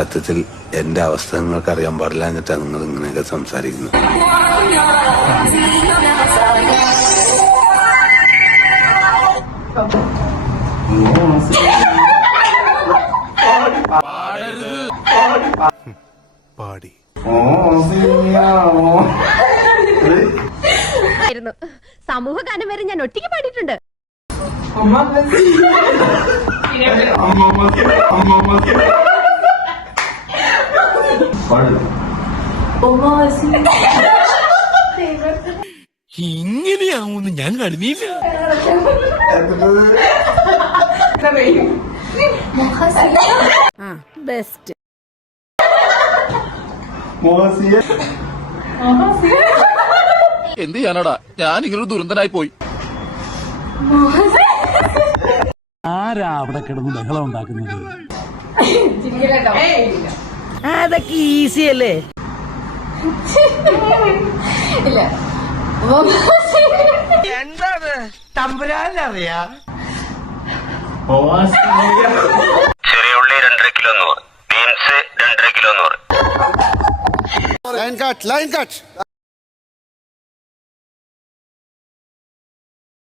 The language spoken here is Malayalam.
സത്യത്തിൽ എന്റെ അവസ്ഥ നിങ്ങൾക്ക് അറിയാൻ പാടില്ല എന്നിട്ടാണ് നിങ്ങൾ ഇങ്ങനെയൊക്കെ സംസാരിക്കുന്നത്. പാടി സമൂഹ ഗാനം വരെ ഞാൻ ഒറ്റയ്ക്ക് പാടിയിട്ടുണ്ട്. ഇങ്ങനെയാവുമെന്ന് ഞാൻ കരുതിയില്ല. ബെസ്റ്റ് എന്ത് ചെയ്യാനാടാ, ഞാൻ ഇങ്ങനൊരു ദുരന്തനായി പോയി. ആരാ അവിടെ കിടന്ന് ബഹളം ഉണ്ടാക്കുന്നത്? അതൊക്കെ ഈസി അല്ലേ? എന്താണ് തമ്പുരാനറിയാ? ചെറിയ ഉള്ളി 2.5 kilo 100, beans 2.5 kilo 100. Line cut